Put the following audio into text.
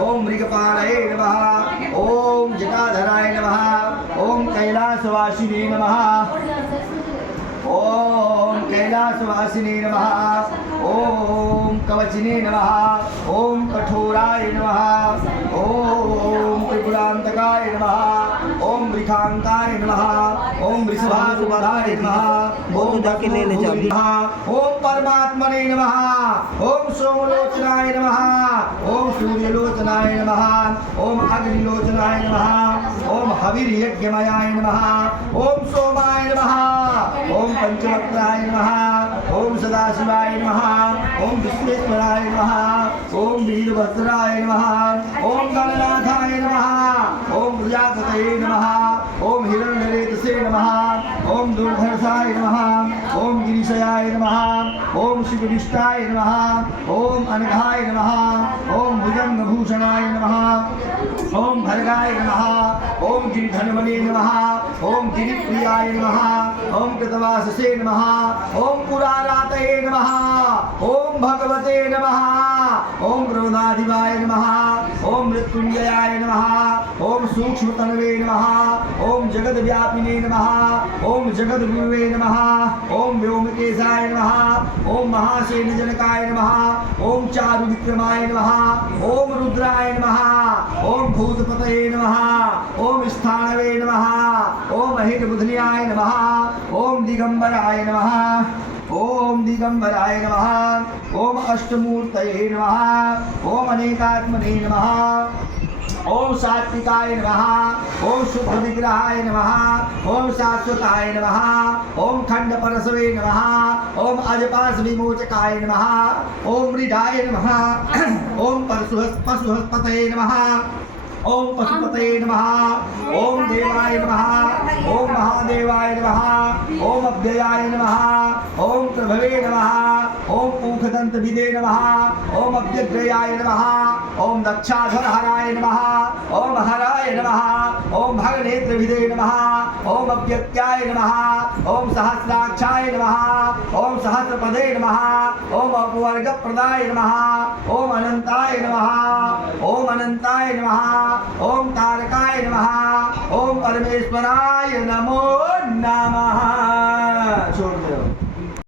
ओम मृगपालये नमः। ओम जटाधराय नमः। ओम कैलासवासिने नमः। ओम कैलासवासिने नमः। ओम कवचिने नमः। ओम कठोराय नमः। ओम त्रिपुरांतकाय नमः। ओम वृखांताय नमः। ओम वृषभासुपदाय नमः। ओम ओम परमात्मने नमः। ओम सोमलोचनाय नमः। ओम सूर्यलोचनाय नमः। ओम अग्निलोचनाय नमः। ओम हविर्यज्ञमयाय नमः। ओम सोमाय नमः। ओम पंचवक्त्राय नमः। ओम सदाशिवाय नमः। ओम विश्वेश्वराय नमः। ओम वीरभद्राय नमः। ओम गणनाथाय नमः। ओम प्रजापतये नमः। ओम हिरण्यरेतसे नमः। ओम दुर्धर्षाय नमः। ओम गिरिशयाय नमः। ओम शिवविष्टाय नमः। ओम अनघाय नमः। ओम भुजंगभूषणाय नमः। ओम भर्गाय नमः। ओम गिरिधन्वने नमः। ओम गिरिप्रियाय नमः। ओम कृतवाससे नमः। ओम पुरारातये नमः। ओम भगवते नमः। ओम क्रोधाधिवाय नमः। ओम मृत्युंजयाय नमः। ओम सूक्ष्मतनवे नमः। ओम जगद्व्यापिने नमः। ओम जगद्गुरुवे नमः। ओम व्योमकेशाय नमः। ओम महासेनजनकाय नमः। ओम चारुविक्रमाय नमः। ओम रुद्राय नमः। ओम भूतपतये नमः। ओम स्थानवे नमः। ओम अहितबुधन्याय नमः। ओम दिगंबराय नमः। ओम दिगंबराय नमः। ओम अष्टमूर्तये नमः। ओम अनेकात्मने नमः। ओम सात्विकाय नमः। ओम शुद्ध विग्रहाय नमः। ओम शाश्वताय नमः। ओम खंड परसवे नमः। ओम अजपास विमोचकाय नमः। ओम मृडाय नमः। ओम पशुहस्पतये नमः। ओम पशुपतये नमः। ओम देवाय नमः। ओम महादेवाय नमः। ओम अव्ययाय नमः। ओम प्रभवे नमः। ओम पूखदंत विदे नमः। ओम अव्यग्रयाय नमः। ओम दक्षाधरहराय नमः। ओम हराय नमः। ओम भगनेत्र विदे नमः। ओम अव्यक्त्याय नमः। ओम सहस्राक्षाय नमः। ओम सहस्रपदे नमः। ओम अपवर्गप्रदाय नमः। ओम अनंताय नमः। ओम अनंताय नमः। ओम तारकाय नमः। ओम परमेश्वराय नमो नमः।